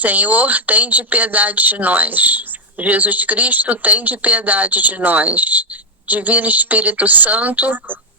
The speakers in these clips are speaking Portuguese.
Senhor, tende piedade de nós. Jesus Cristo, tende piedade de nós. Divino Espírito Santo,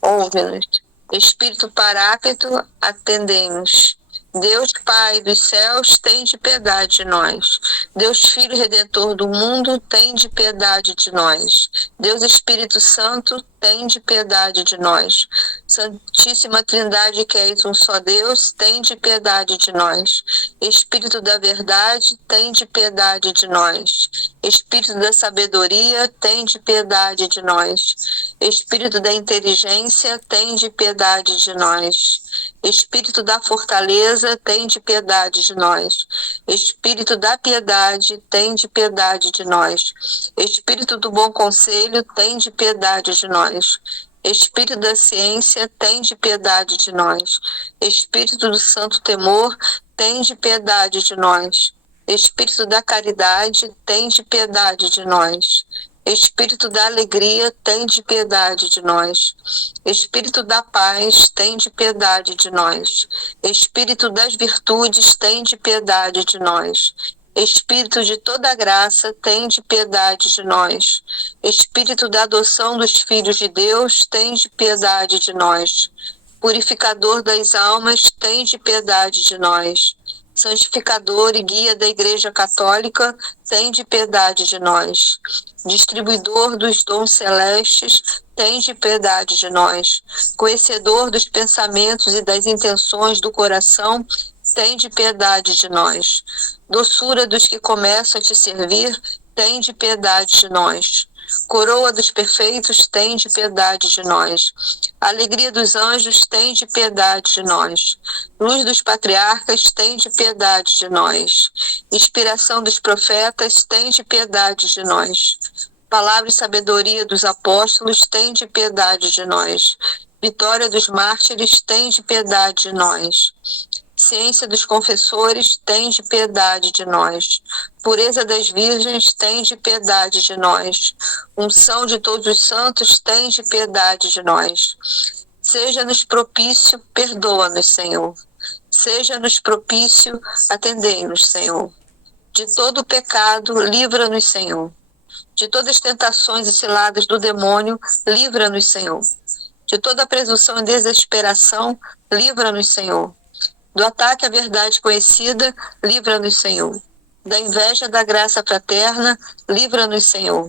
ouve-nos. Espírito Paráclito, atendei-nos. Deus Pai dos céus, tende piedade de nós. Deus Filho Redentor do mundo, tende piedade de nós. Deus Espírito Santo, tende piedade de nós. Santíssima Trindade, que és um só Deus, tende piedade de nós. Espírito da verdade, tende piedade de nós. Espírito da sabedoria, tende piedade de nós. Espírito da inteligência, tende piedade de nós. Espírito da fortaleza, tende piedade de nós. Espírito da piedade, tende piedade de nós. Espírito do bom conselho, tende piedade de nós. Espírito da ciência, tende piedade de nós. Espírito do santo temor, tende piedade de nós. Espírito da caridade, tende piedade de nós. Espírito da alegria, tende piedade de nós. Espírito da paz, tende piedade de nós. Espírito das virtudes, tende piedade de nós. Espírito de toda graça, tende piedade de nós. Espírito da adoção dos filhos de Deus, tende piedade de nós. Purificador das almas, tende piedade de nós. Santificador e guia da Igreja Católica, tende piedade de nós. Distribuidor dos dons celestes, tende piedade de nós. Conhecedor dos pensamentos e das intenções do coração, tende piedade de nós. Doçura dos que começam a te servir, tende piedade de nós. Coroa dos perfeitos, tende piedade de nós. Alegria dos anjos, tende piedade de nós. Luz dos patriarcas, tende piedade de nós. Inspiração dos profetas, tende piedade de nós. Palavra e sabedoria dos apóstolos, tende piedade de nós. Vitória dos mártires, tende piedade de nós. Ciência dos confessores, tende piedade de nós. Pureza das virgens, tende piedade de nós. Unção de todos os santos, tende piedade de nós. Seja-nos propício, perdoa-nos, Senhor. Seja-nos propício, atendei-nos, Senhor. De todo pecado, livra-nos, Senhor. De todas as tentações e ciladas do demônio, livra-nos, Senhor. De toda presunção e desesperação, livra-nos, Senhor. Do ataque à verdade conhecida, livra-nos, Senhor. Da inveja da graça fraterna, livra-nos, Senhor.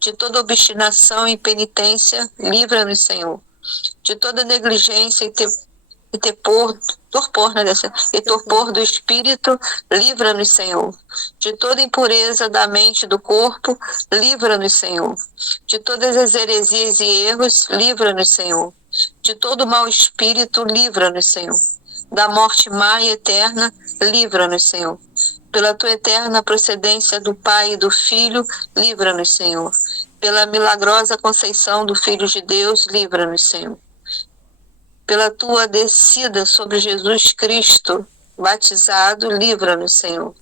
De toda obstinação e penitência, livra-nos, Senhor. De toda negligência e torpor do espírito, livra-nos, Senhor. De toda impureza da mente e do corpo, livra-nos, Senhor. De todas as heresias e erros, livra-nos, Senhor. De todo mau espírito, livra-nos, Senhor. Da morte má e eterna, livra-nos, Senhor. Pela tua eterna procedência do Pai e do Filho, livra-nos, Senhor. Pela milagrosa conceição do Filho de Deus, livra-nos, Senhor. Pela tua descida sobre Jesus Cristo, batizado, livra-nos, Senhor.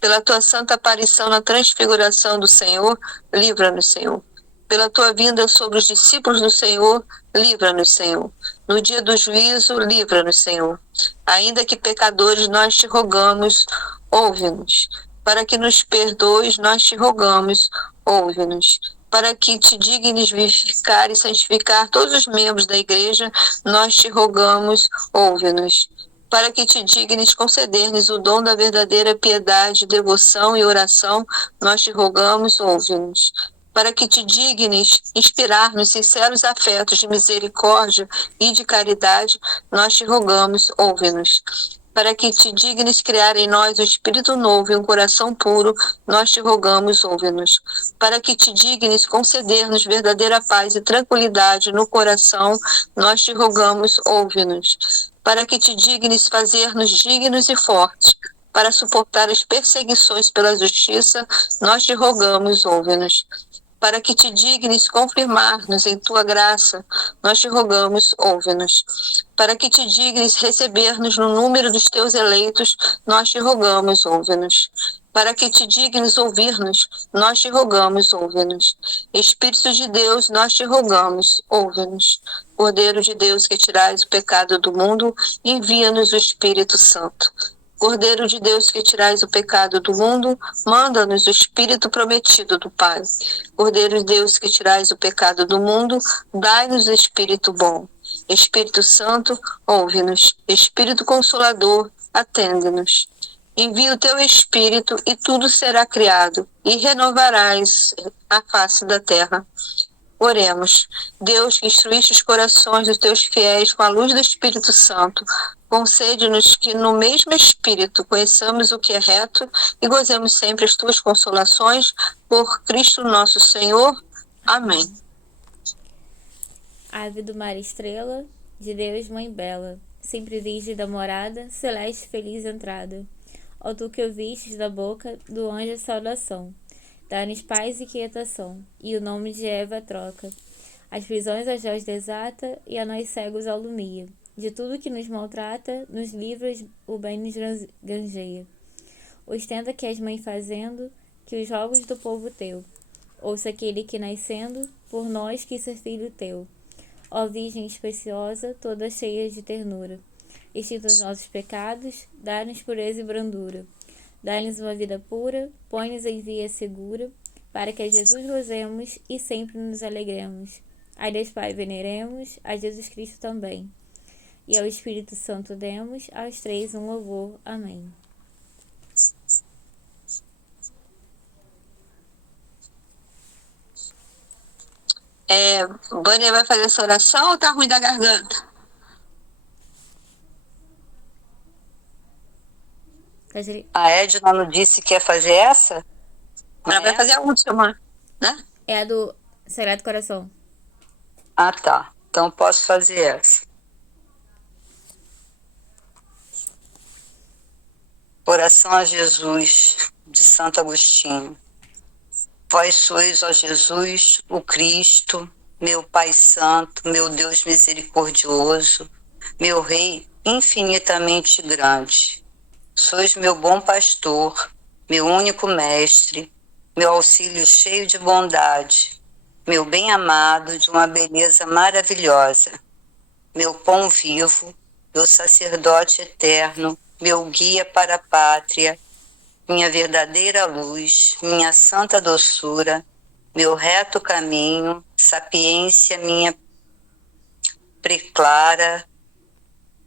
Pela tua santa aparição na transfiguração do Senhor, livra-nos, Senhor. Pela tua vinda sobre os discípulos do Senhor, livra-nos, Senhor. No dia do juízo, livra-nos, Senhor. Ainda que pecadores, nós te rogamos, ouve-nos. Para que nos perdoes, nós te rogamos, ouve-nos. Para que te dignes vivificar e santificar todos os membros da Igreja, nós te rogamos, ouve-nos. Para que te dignes conceder-nos o dom da verdadeira piedade, devoção e oração, nós te rogamos, ouve-nos. Para que te dignes inspirar-nos sinceros afetos de misericórdia e de caridade, nós te rogamos, ouve-nos. Para que te dignes criar em nós um espírito novo e um coração puro, nós te rogamos, ouve-nos. Para que te dignes conceder-nos verdadeira paz e tranquilidade no coração, nós te rogamos, ouve-nos. Para que te dignes fazer-nos dignos e fortes, para suportar as perseguições pela justiça, nós te rogamos, ouve-nos. Para que te dignes confirmar-nos em tua graça, nós te rogamos, ouve-nos. Para que te dignes receber-nos no número dos teus eleitos, nós te rogamos, ouve-nos. Para que te dignes ouvir-nos, nós te rogamos, ouve-nos. Espírito de Deus, nós te rogamos, ouve-nos. Cordeiro de Deus, que tirais o pecado do mundo, envia-nos o Espírito Santo. Cordeiro de Deus que tirais o pecado do mundo, manda-nos o Espírito prometido do Pai. Cordeiro de Deus que tirais o pecado do mundo, dai-nos o Espírito bom. Espírito Santo, ouve-nos. Espírito Consolador, atende-nos. Envia o teu Espírito e tudo será criado, e renovarás a face da terra. Oremos. Deus, que instruíste os corações dos teus fiéis com a luz do Espírito Santo, concede-nos que no mesmo Espírito conheçamos o que é reto e gozemos sempre as tuas consolações, por Cristo nosso Senhor. Amém. Ave do mar estrela, de Deus mãe bela, sempre virgem da morada, celeste feliz entrada. Ó tu que ouvistes da boca do anjo a saudação, dá-nos paz e quietação, e o nome de Eva troca. As prisões aos Deus desata, e a nós cegos alumia. De tudo que nos maltrata, nos livros o bem nos granjeia. Ostenta que és mãe fazendo, que os rogos do povo teu. Ouça aquele que nascendo, por nós quis ser filho teu. Ó Virgem especiosa, toda cheia de ternura, extinta os nossos pecados, dá-nos pureza e brandura. Dá-nos uma vida pura, põe-nos em via segura, para que a Jesus gozemos e sempre nos alegremos. A Deus Pai veneremos, a Jesus Cristo também. E ao Espírito Santo demos, aos três um louvor. Amém. Vânia vai fazer essa oração ou tá ruim da garganta? A Edna não disse que ia fazer essa? Ela vai fazer a última, né? É a do Sagrado Coração. Ah, tá. Então posso fazer essa. Oração a Jesus, de Santo Agostinho. Vós sois, ó Jesus, o Cristo, meu Pai Santo, meu Deus misericordioso, meu Rei infinitamente grande. Sois meu bom pastor, meu único mestre, meu auxílio cheio de bondade, meu bem-amado de uma beleza maravilhosa, meu pão vivo, meu sacerdote eterno, meu guia para a pátria, minha verdadeira luz, minha santa doçura, meu reto caminho, sapiência minha preclara,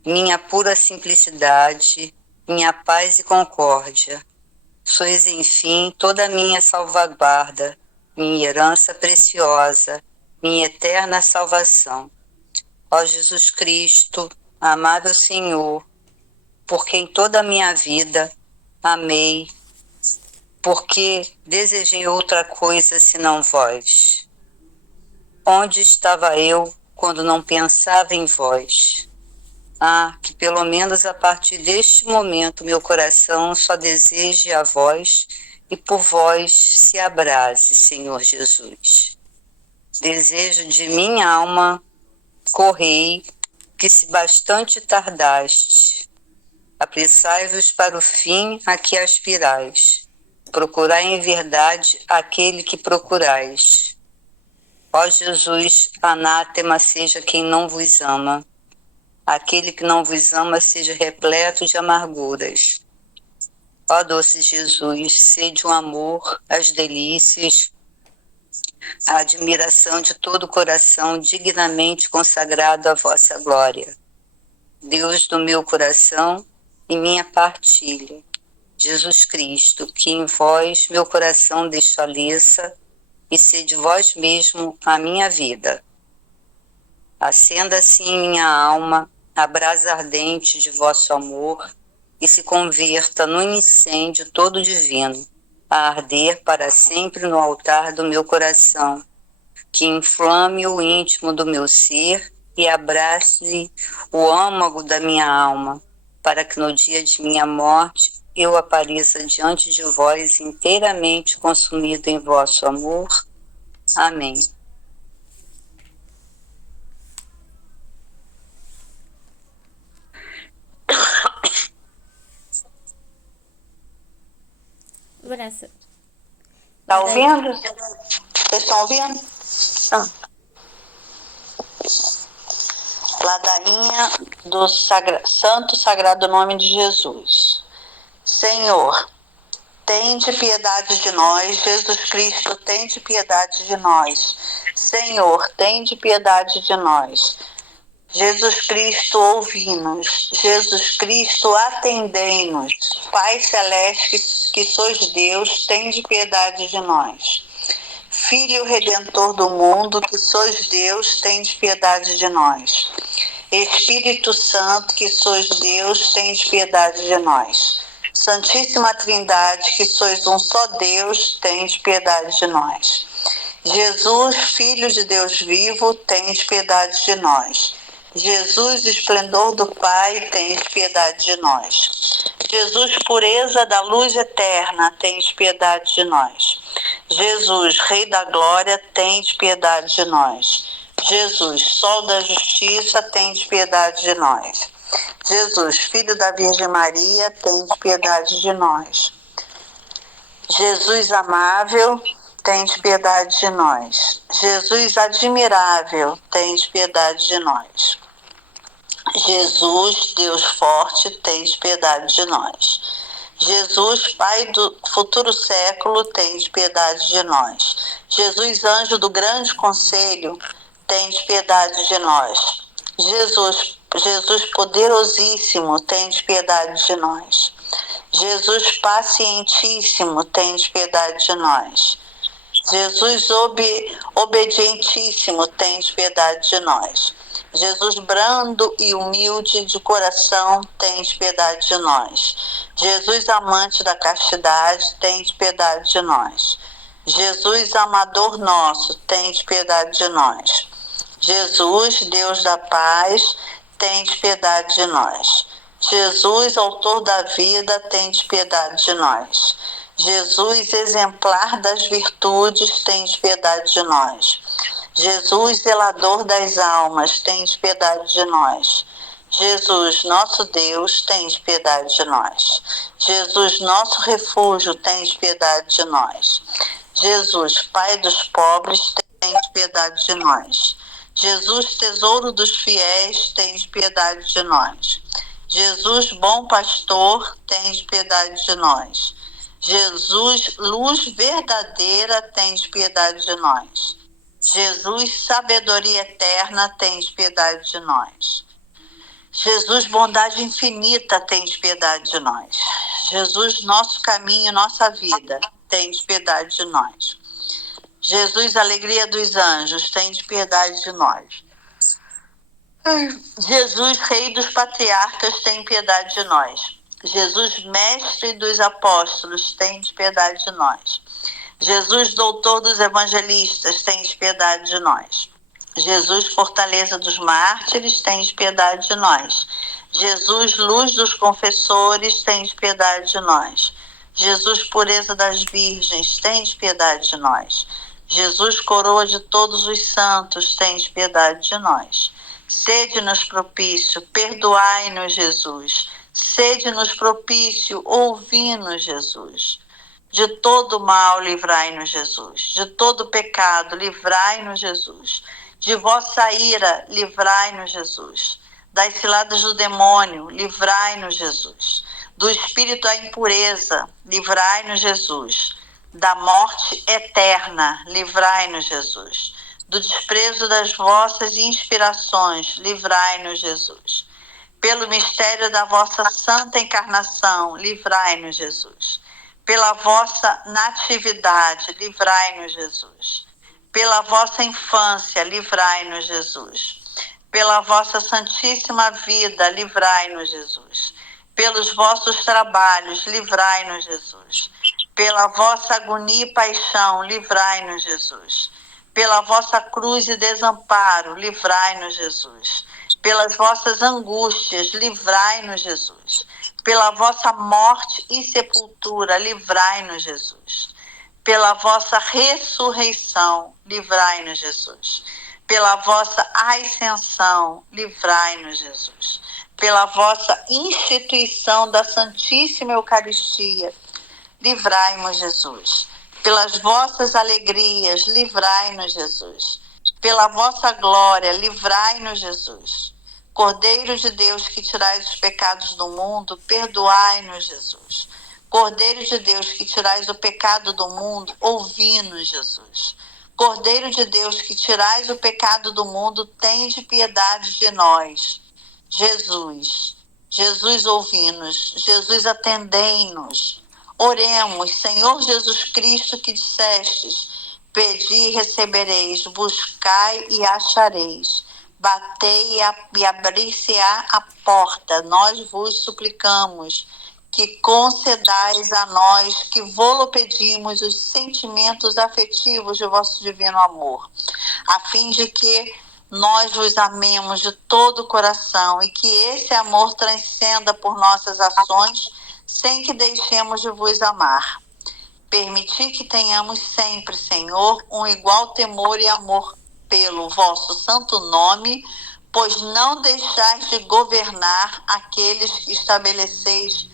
minha pura simplicidade, minha paz e concórdia. Sois, enfim, toda a minha salvaguarda, minha herança preciosa, minha eterna salvação. Ó Jesus Cristo, amável Senhor, por quem toda a minha vida amei, porque desejei outra coisa senão vós. Onde estava eu quando não pensava em vós? Ah, que pelo menos a partir deste momento meu coração só deseje a vós e por vós se abrase, Senhor Jesus. Desejo de minha alma, correi, que se bastante tardaste. Apressai-vos para o fim a que aspirais. Procurai em verdade aquele que procurais. Ó Jesus, anátema seja quem não vos ama. Aquele que não vos ama seja repleto de amarguras. Ó doce Jesus, sede um amor, as delícias, a admiração de todo o coração dignamente consagrado à vossa glória. Deus do meu coração e minha partilha, Jesus Cristo, que em vós meu coração desfaleça e sede vós mesmo a minha vida. Acenda assim em minha alma a brasa ardente de vosso amor e se converta num incêndio todo divino, a arder para sempre no altar do meu coração, que inflame o íntimo do meu ser e abrace o âmago da minha alma, para que no dia de minha morte eu apareça diante de vós inteiramente consumido em vosso amor. Amém. Vanessa. Tá ouvindo? Vocês estão ouvindo? Ah. Ladainha do Santo Sagrado Nome de Jesus. Senhor, tende piedade de nós. Jesus Cristo, tende piedade de nós. Senhor, tende piedade de nós. Jesus Cristo, ouvi-nos. Jesus Cristo, atendei-nos. Pai Celeste, que sois Deus, tende piedade de nós. Filho Redentor do mundo, que sois Deus, tende piedade de nós. Espírito Santo, que sois Deus, tende piedade de nós. Santíssima Trindade, que sois um só Deus, tende piedade de nós. Jesus, Filho de Deus vivo, tende piedade de nós. Jesus, esplendor do Pai, tende piedade de nós. Jesus, pureza da luz eterna, tende piedade de nós. Jesus, Rei da glória, tende piedade de nós. Jesus, Sol da justiça, tende piedade de nós. Jesus, Filho da Virgem Maria, tende piedade de nós. Jesus amável, tende piedade de nós. Jesus admirável, tende piedade de nós. Jesus, Deus forte, tende piedade de nós. Jesus, Pai do futuro século, tende piedade de nós. Jesus, anjo do grande conselho, tende piedade de nós. Jesus poderosíssimo, tende piedade de nós. Jesus pacientíssimo, tende piedade de nós. Jesus obedientíssimo, tende piedade de nós. Jesus brando e humilde de coração, tende piedade de nós. Jesus amante da castidade, tende piedade de nós. Jesus amador nosso, tende piedade de nós. Jesus, Deus da paz, tende piedade de nós. Jesus, autor da vida, tende piedade de nós. Jesus, exemplar das virtudes, tende piedade de nós. Jesus, zelador das almas, tende piedade de nós. Jesus, nosso Deus, tende piedade de nós. Jesus, nosso refúgio, tende piedade de nós. Jesus, Pai dos pobres, tende piedade de nós. Jesus, tesouro dos fiéis, tende piedade de nós. Jesus, bom pastor, tende piedade de nós. Jesus, luz verdadeira, tende piedade de nós. Jesus, sabedoria eterna, tende piedade de nós. Jesus, bondade infinita, tende piedade de nós. Jesus, nosso caminho, nossa vida, tende piedade de nós. Jesus, alegria dos anjos, tende piedade de nós. Jesus, Rei dos patriarcas, tem piedade de nós. Jesus, mestre dos apóstolos, tende piedade de nós. Jesus, doutor dos evangelistas, tende piedade de nós. Jesus, fortaleza dos mártires, tende piedade de nós. Jesus, luz dos confessores, tende piedade de nós. Jesus, pureza das virgens, tende piedade de nós. Jesus, coroa de todos os santos, tende piedade de nós. Sede-nos propício, perdoai-nos, Jesus. Sede-nos propício, ouvi-nos, Jesus. De todo mal, livrai-nos, Jesus. De todo pecado, livrai-nos, Jesus. De vossa ira, livrai-nos, Jesus. Das ciladas do demônio, livrai-nos, Jesus. Do espírito da impureza, livrai-nos, Jesus. Da morte eterna, livrai-nos, Jesus. Do desprezo das vossas inspirações, livrai-nos, Jesus. Pelo mistério da vossa santa encarnação, livrai-nos, Jesus. Pela vossa natividade, livrai-nos, Jesus. Pela vossa infância, livrai-nos, Jesus. Pela vossa santíssima vida, livrai-nos, Jesus. Pelos vossos trabalhos, livrai-nos, Jesus. Pela vossa agonia e paixão, livrai-nos, Jesus. Pela vossa cruz e desamparo, livrai-nos, Jesus. Pelas vossas angústias, livrai-nos, Jesus. Pela vossa morte e sepultura, livrai-nos, Jesus. Pela vossa ressurreição, livrai-nos, Jesus. Pela vossa ascensão, livrai-nos, Jesus. Pela vossa instituição da Santíssima Eucaristia, livrai-nos, Jesus. Pelas vossas alegrias, livrai-nos, Jesus. Pela vossa glória, livrai-nos, Jesus. Cordeiro de Deus, que tirais os pecados do mundo, perdoai-nos, Jesus. Cordeiro de Deus, que tirais o pecado do mundo, ouvi-nos, Jesus. Cordeiro de Deus, que tirais o pecado do mundo, tende piedade de nós. Jesus, Jesus, ouvi-nos. Jesus, atendei-nos. Oremos, Senhor Jesus Cristo, que dissestes: pedi e recebereis, buscai e achareis, batei e abrir-se-á a porta. Nós vos suplicamos que concedais a nós, que vô-lo pedimos, os sentimentos afetivos de vosso divino amor, a fim de que nós vos amemos de todo o coração e que esse amor transcenda por nossas ações, sem que deixemos de vos amar. Permiti que tenhamos sempre, Senhor, um igual temor e amor pelo vosso santo nome, pois não deixais de governar aqueles que estabeleceis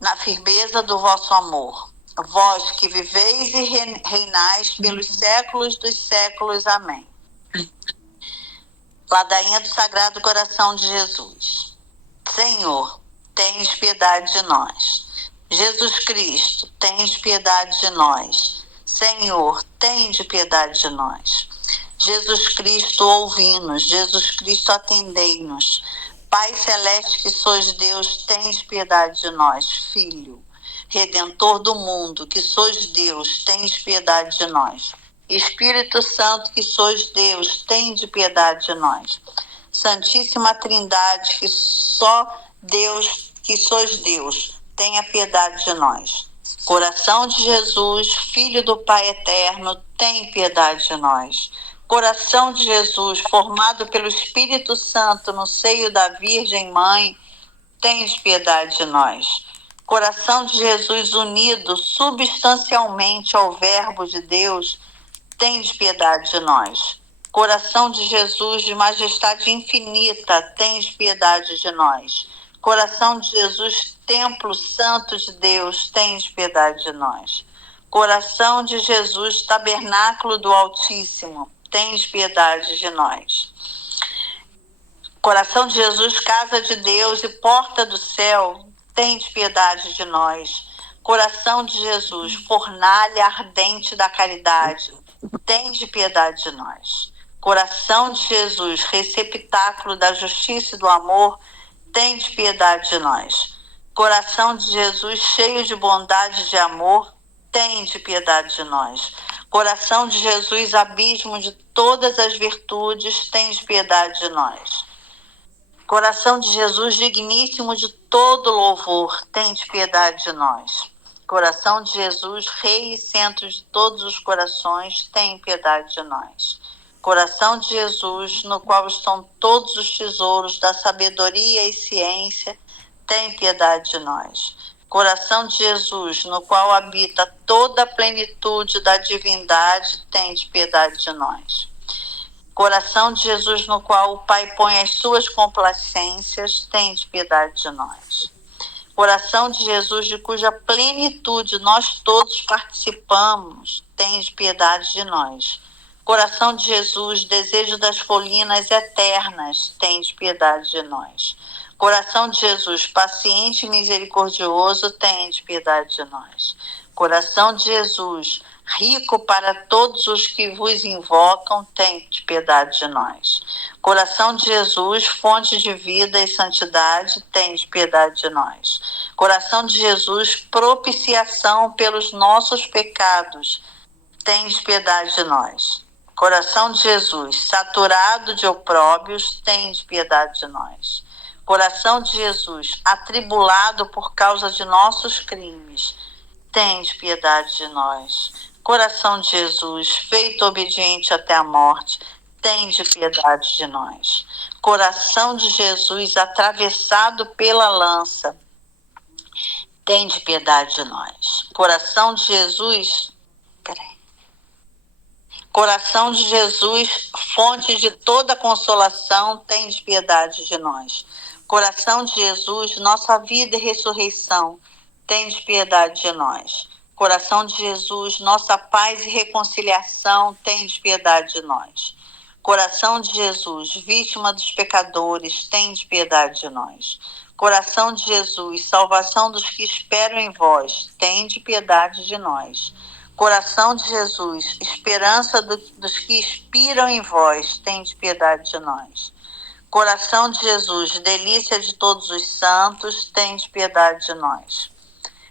na firmeza do vosso amor. Vós que viveis e reinais pelos séculos dos séculos. Amém. Ladainha do Sagrado Coração de Jesus. Senhor, tens piedade de nós. Jesus Cristo, tens piedade de nós. Senhor, tende piedade de nós. Jesus Cristo, ouvi-nos. Jesus Cristo, atendei-nos. Pai Celeste, que sois Deus, tens piedade de nós. Filho, Redentor do mundo, que sois Deus, tens piedade de nós. Espírito Santo, que sois Deus, tende piedade de nós. Santíssima Trindade, que só Deus, que sois Deus, tenha piedade de nós. Coração de Jesus, Filho do Pai Eterno, tem piedade de nós. Coração de Jesus, formado pelo Espírito Santo no seio da Virgem Mãe, tens piedade de nós. Coração de Jesus, unido substancialmente ao Verbo de Deus, tens piedade de nós. Coração de Jesus, de majestade infinita, tens piedade de nós. Coração de Jesus, templo santo de Deus, tens piedade de nós. Coração de Jesus, tabernáculo do Altíssimo, tens piedade de nós. Coração de Jesus, casa de Deus e porta do céu, tens piedade de nós. Coração de Jesus, fornalha ardente da caridade, tende piedade de nós. Coração de Jesus, receptáculo da justiça e do amor, tende piedade de nós. Coração de Jesus, cheio de bondade e de amor, tende piedade de nós. Coração de Jesus, abismo de todas as virtudes, tende piedade de nós. Coração de Jesus, digníssimo de todo louvor, tende piedade de nós. Coração de Jesus, Rei e centro de todos os corações, tem piedade de nós. Coração de Jesus, no qual estão todos os tesouros da sabedoria e ciência, tem piedade de nós. Coração de Jesus, no qual habita toda a plenitude da divindade, tem piedade de nós. Coração de Jesus, no qual o Pai põe as suas complacências, tem piedade de nós. Coração de Jesus, de cuja plenitude nós todos participamos, tens piedade de nós. Coração de Jesus, desejo das colinas eternas, tens piedade de nós. Coração de Jesus, paciente e misericordioso, tens piedade de nós. Coração de Jesus, rico para todos os que vos invocam, tende piedade de nós. Coração de Jesus, fonte de vida e santidade, tende piedade de nós. Coração de Jesus, propiciação pelos nossos pecados, tende piedade de nós. Coração de Jesus, saturado de opróbios, tende piedade de nós. Coração de Jesus, atribulado por causa de nossos crimes, tende piedade de nós. Coração de Jesus, feito obediente até a morte, tende piedade de nós. Coração de Jesus, atravessado pela lança, tende piedade de nós. Coração de Jesus, Coração de Jesus, fonte de toda consolação, tende piedade de nós. Coração de Jesus, nossa vida e ressurreição, tende piedade de nós. Coração de Jesus, nossa paz e reconciliação, tende piedade de nós. Coração de Jesus, vítima dos pecadores, tende piedade de nós. Coração de Jesus, salvação dos que esperam em vós, tende piedade de nós. Coração de Jesus, esperança dos que expiram em vós, tende piedade de nós. Coração de Jesus, delícia de todos os santos, tende piedade de nós.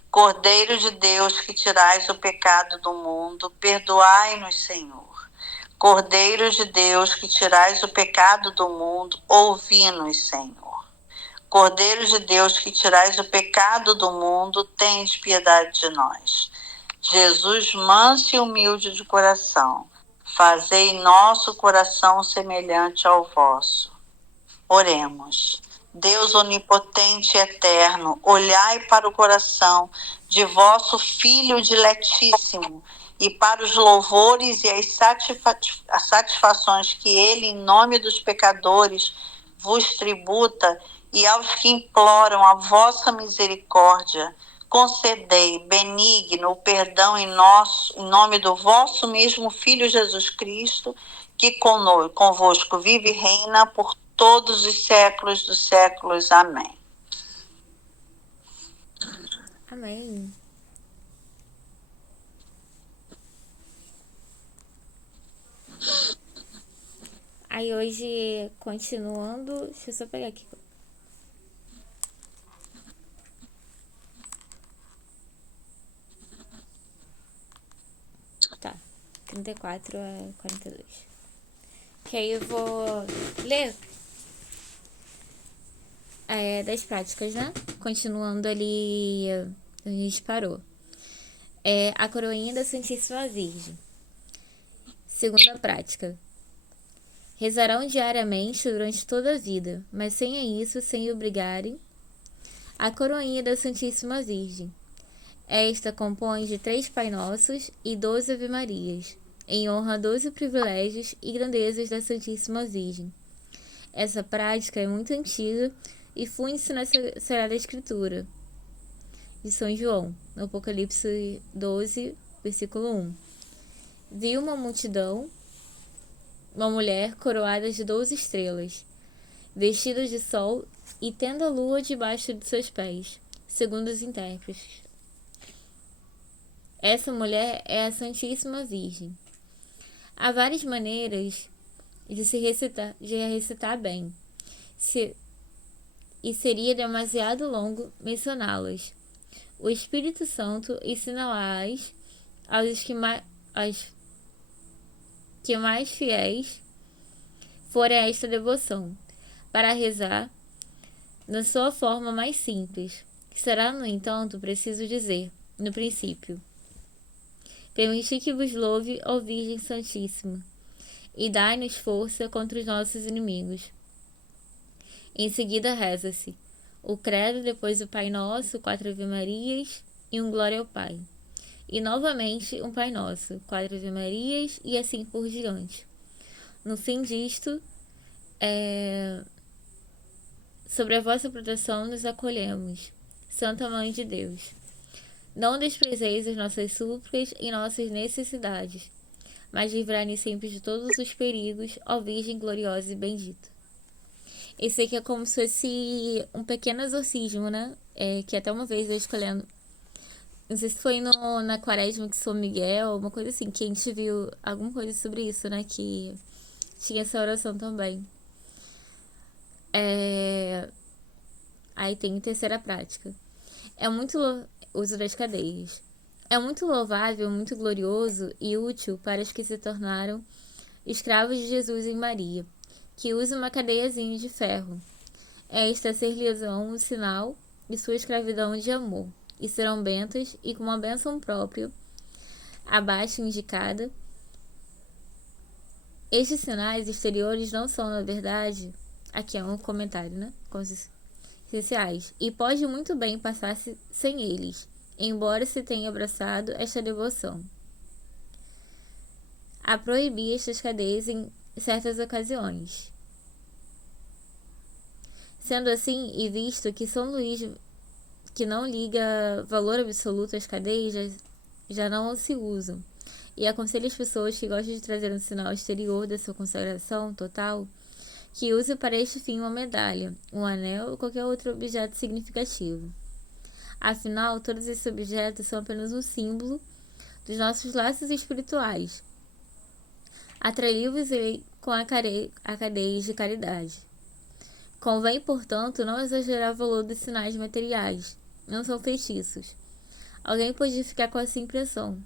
Cordeiro de Deus, que tirais o pecado do mundo, perdoai-nos, Senhor. Cordeiro de Deus, que tirais o pecado do mundo, ouvi-nos, Senhor. Cordeiro de Deus, que tirais o pecado do mundo, tende piedade de nós. Jesus, manso e humilde de coração, fazei nosso coração semelhante ao vosso. Oremos. Deus onipotente e eterno, olhai para o coração de vosso Filho diletíssimo e para os louvores e as satisfações que ele, em nome dos pecadores, vos tributa, e aos que imploram a vossa misericórdia, concedei, benigno, o perdão em nome do vosso mesmo Filho Jesus Cristo, que convosco vive e reina por todos os séculos dos séculos. Amém. Amém. Aí hoje, continuando, deixa eu só pegar aqui. Tá, 34 a 42. Que aí eu vou ler das práticas, né? Continuando ali, a gente parou. A coroinha da Santíssima Virgem. Segunda prática. Rezarão diariamente durante toda a vida, mas sem isso, sem obrigarem, a coroinha da Santíssima Virgem. Esta compõe de 3 Pai Nossos e 12 Ave Marias, em honra a 12 privilégios e grandezas da Santíssima Virgem. Essa prática é muito antiga e funde-se na Sagrada Escritura de São João, no Apocalipse 12, versículo 1. Viu uma multidão, uma mulher coroada de 12 estrelas, vestida de sol e tendo a lua debaixo de seus pés, segundo os intérpretes. Essa mulher é a Santíssima Virgem. Há várias maneiras de recitar bem, e seria demasiado longo mencioná-las. O Espírito Santo ensina-las aos que mais fiéis forem a esta devoção, para rezar na sua forma mais simples, que será, no entanto, preciso dizer, no princípio. Permiti que vos louve, ó Virgem Santíssima, e dai-nos força contra os nossos inimigos. Em seguida reza-se o credo, depois o Pai Nosso, 4 Ave Marias e um Glória ao Pai. E novamente um Pai Nosso, 4 Ave Marias e assim por diante. No fim disto, sobre a vossa proteção nos acolhemos, Santa Mãe de Deus. Não desprezeis as nossas súplicas e nossas necessidades, mas livrai-nos sempre de todos os perigos, ó Virgem gloriosa e bendita. Esse aqui é como se fosse um pequeno exorcismo, né? Que até uma vez eu escolhendo, não sei se foi na Quaresma de São Miguel, uma coisa assim, que a gente viu alguma coisa sobre isso, né? Que tinha essa oração também. Aí tem a terceira prática. Uso das cadeias. É muito louvável, muito glorioso e útil para os que se tornaram escravos de Jesus e Maria, que usa uma cadeiazinha de ferro. Esta ser-lhes-ão um sinal de sua escravidão de amor, e serão bentas, e com uma bênção própria, abaixo indicada. Estes sinais exteriores não são, na verdade, aqui é um comentário, né? Essenciais, e pode muito bem passar-se sem eles, embora se tenha abraçado esta devoção. A proibir estas cadeias em certas ocasiões. Sendo assim, e visto que São Luís, que não liga valor absoluto às cadeias, já não se usam, e aconselha as pessoas que gostam de trazer um sinal exterior da sua consagração total, que use para este fim uma medalha, um anel ou qualquer outro objeto significativo. Afinal, todos esses objetos são apenas um símbolo dos nossos laços espirituais, atraí-vos com a cadeias de caridade. Convém, portanto, não exagerar o valor dos sinais materiais. Não são feitiços. Alguém pode ficar com essa impressão.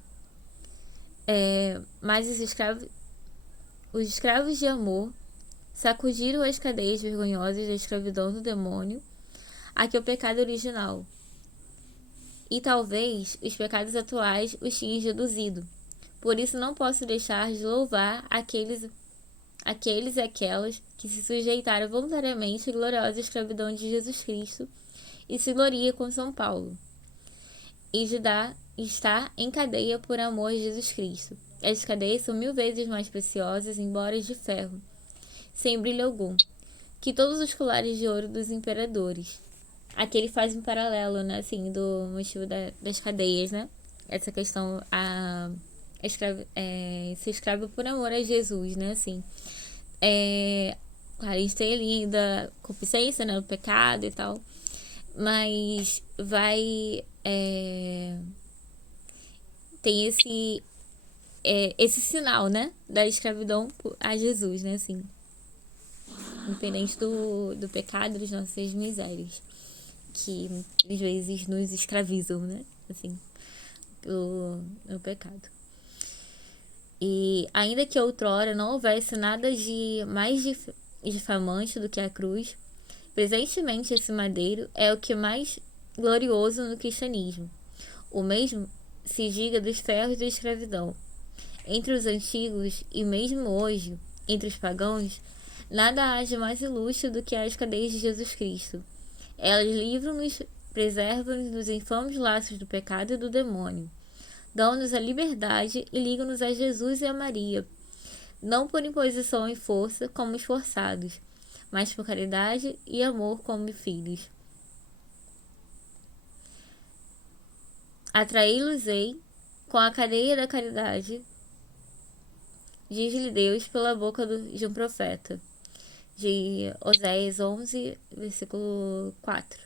Mas os escravos de amor sacudiram as cadeias vergonhosas da escravidão do demônio, a que o pecado original. E talvez os pecados atuais os tenham reduzido. Por isso não posso deixar de louvar aqueles e aquelas que se sujeitaram voluntariamente à gloriosa escravidão de Jesus Cristo e se gloria com São Paulo, e de estar em cadeia por amor a Jesus Cristo. As cadeias são 1000 vezes mais preciosas, embora de ferro, sem brilho algum, que todos os colares de ouro dos imperadores. Aqui ele faz um paralelo, né, assim, do motivo das cadeias, né? Essa questão, ser escravo por amor a Jesus, né, assim. Claro, a gente tem ali ainda concupiscência, né, o pecado e tal, mas tem esse sinal, né, da escravidão a Jesus, né, assim, independente do pecado, das nossas misérias, que às vezes nos escravizam, né, assim, o pecado. E ainda que outrora não houvesse nada de mais difamante do que a cruz, presentemente esse madeiro é o que mais glorioso no cristianismo. O mesmo se diga dos ferros da escravidão. Entre os antigos e mesmo hoje, entre os pagãos, nada há de mais ilustre do que as cadeias de Jesus Cristo. Elas livram-nos, preservam-nos dos infames laços do pecado e do demônio. Dão-nos a liberdade e ligam-nos a Jesus e a Maria, não por imposição e força como esforçados, mas por caridade e amor como filhos. Atraí-los-ei com a cadeia da caridade, diz-lhe Deus pela boca de um profeta, de Oséias 11, versículo 4.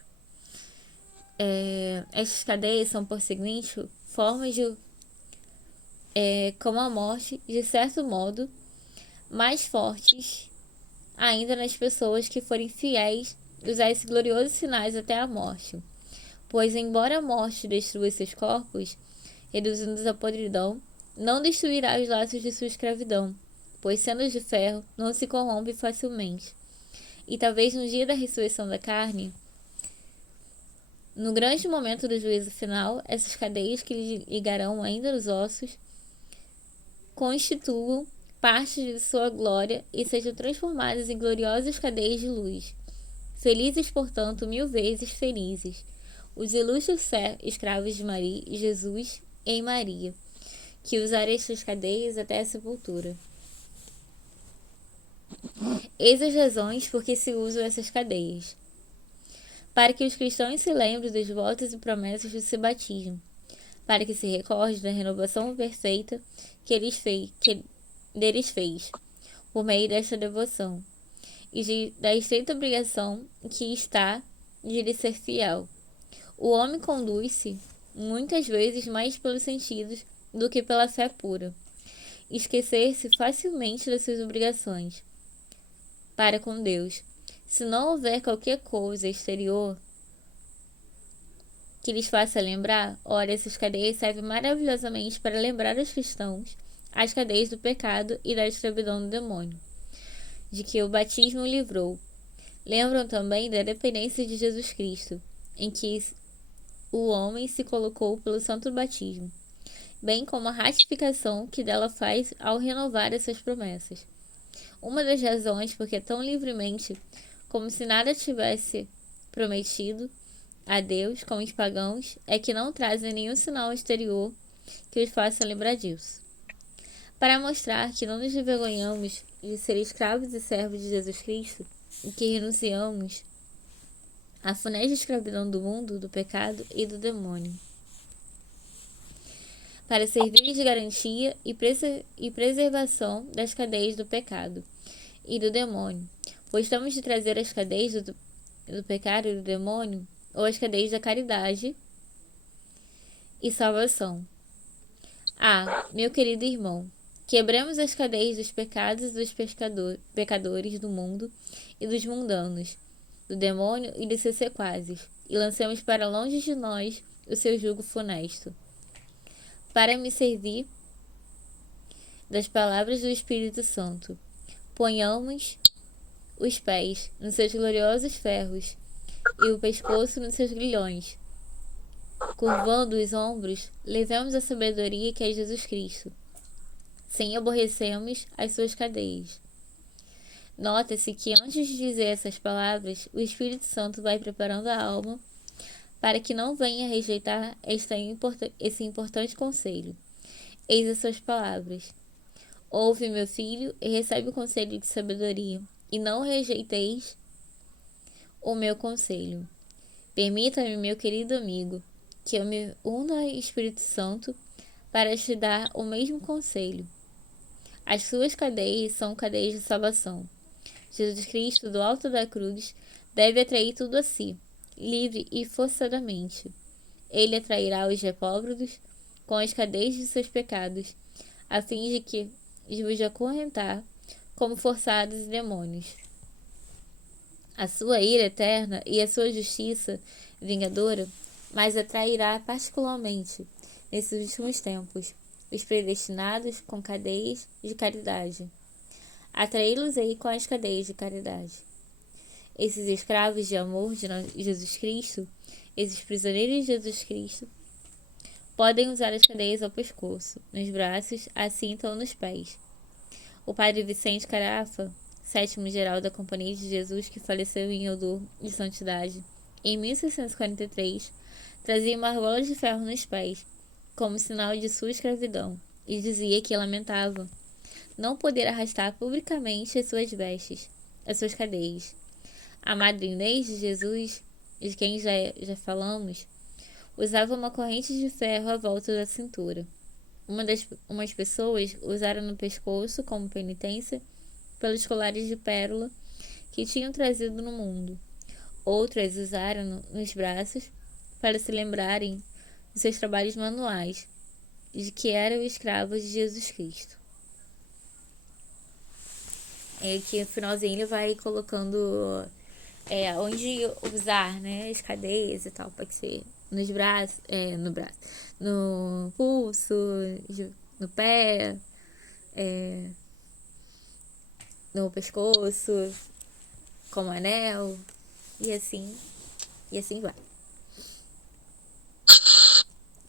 Estas cadeias são, por seguinte, formas de como a morte, de certo modo, mais fortes ainda nas pessoas que forem fiéis usar esses gloriosos sinais até a morte. Pois, embora a morte destrua seus corpos, reduzindo-os à podridão, não destruirá os laços de sua escravidão, pois, sendo de ferro, não se corrompe facilmente. E talvez no dia da ressurreição da carne, no grande momento do juízo final, essas cadeias que lhe ligarão ainda os ossos constituam parte de sua glória e sejam transformadas em gloriosas cadeias de luz. Felizes, portanto, 1000 vezes felizes, os ilustres escravos de Maria, Jesus e Maria, que usaram estas cadeias até a sepultura. Eis as razões por que se usam essas cadeias: para que os cristãos se lembrem dos votos e promessas do seu batismo, para que se recorde da renovação perfeita que deles fez, por meio desta devoção, e da estreita obrigação que está de lhe ser fiel. O homem conduz-se, muitas vezes, mais pelos sentidos do que pela fé pura. Esquecer-se facilmente das suas obrigações para com Deus. Se não houver qualquer coisa exterior que lhes faça lembrar, ora, essas cadeias servem maravilhosamente para lembrar aos cristãos as cadeias do pecado e da escravidão do demônio, de que o batismo o livrou. Lembram também da dependência de Jesus Cristo, em que o homem se colocou pelo santo batismo, bem como a ratificação que dela faz ao renovar essas promessas. Uma das razões porque tão livremente, como se nada tivesse prometido a Deus, como os pagãos, é que não trazem nenhum sinal exterior que os faça lembrar disso. Para mostrar que não nos envergonhamos de ser escravos e servos de Jesus Cristo, e que renunciamos à funesta escravidão do mundo, do pecado e do demônio, para servir de garantia e preservação das cadeias do pecado e do demônio, Gostamos de trazer as cadeias do pecado e do demônio, ou as cadeias da caridade e salvação. Meu querido irmão, quebremos as cadeias dos pecados e dos pecadores do mundo e dos mundanos, do demônio e de seus sequazes, e lancemos para longe de nós o seu jugo funesto. Para me servir das palavras do Espírito Santo, ponhamos os pés nos seus gloriosos ferros e o pescoço nos seus grilhões. Curvando os ombros, levemos a sabedoria que é Jesus Cristo, sem aborrecermos as suas cadeias. Nota-se que antes de dizer essas palavras, o Espírito Santo vai preparando a alma para que não venha rejeitar esse importante conselho. Eis as suas palavras. Ouve, meu filho, e recebe o conselho de sabedoria, e não rejeiteis o meu conselho. Permita-me, meu querido amigo, que eu me una ao Espírito Santo para te dar o mesmo conselho. As suas cadeias são cadeias de salvação. Jesus Cristo, do alto da cruz, deve atrair tudo a si, livre e forçadamente. Ele atrairá os repóbrados com as cadeias de seus pecados, a fim de vos acorrentar como forçados e demônios. A sua ira eterna e a sua justiça vingadora mas atrairá particularmente, nesses últimos tempos, os predestinados com cadeias de caridade. Atraí-los-ei com as cadeias de caridade. Esses escravos de amor de Jesus Cristo, esses prisioneiros de Jesus Cristo, podem usar as cadeias ao pescoço, nos braços, à cinta ou nos pés. O padre Vicente Carafa, sétimo geral da Companhia de Jesus, que faleceu em odor de santidade, em 1643, trazia uma argola de ferro nos pés, como sinal de sua escravidão, e dizia que lamentava não poder arrastar publicamente as suas vestes, as suas cadeias. A Madre Inês de Jesus, de quem já falamos, usava uma corrente de ferro à volta da cintura. Umas pessoas usaram no pescoço como penitência pelos colares de pérola que tinham trazido no mundo. Outras usaram nos braços para se lembrarem de seus trabalhos manuais, de que eram escravos de Jesus Cristo. Aqui no finalzinho ele vai colocando onde usar, né, as cadeias e tal, pode ser nos braços, no pulso, no pé, no pescoço, como anel, e assim vai.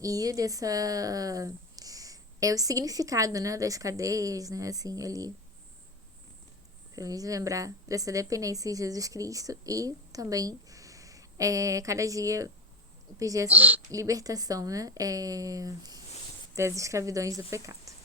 E o significado, né, das cadeias, né, assim, ali, pra gente lembrar dessa dependência de Jesus Cristo e também cada dia pedir essa libertação, né, das escravidões do pecado.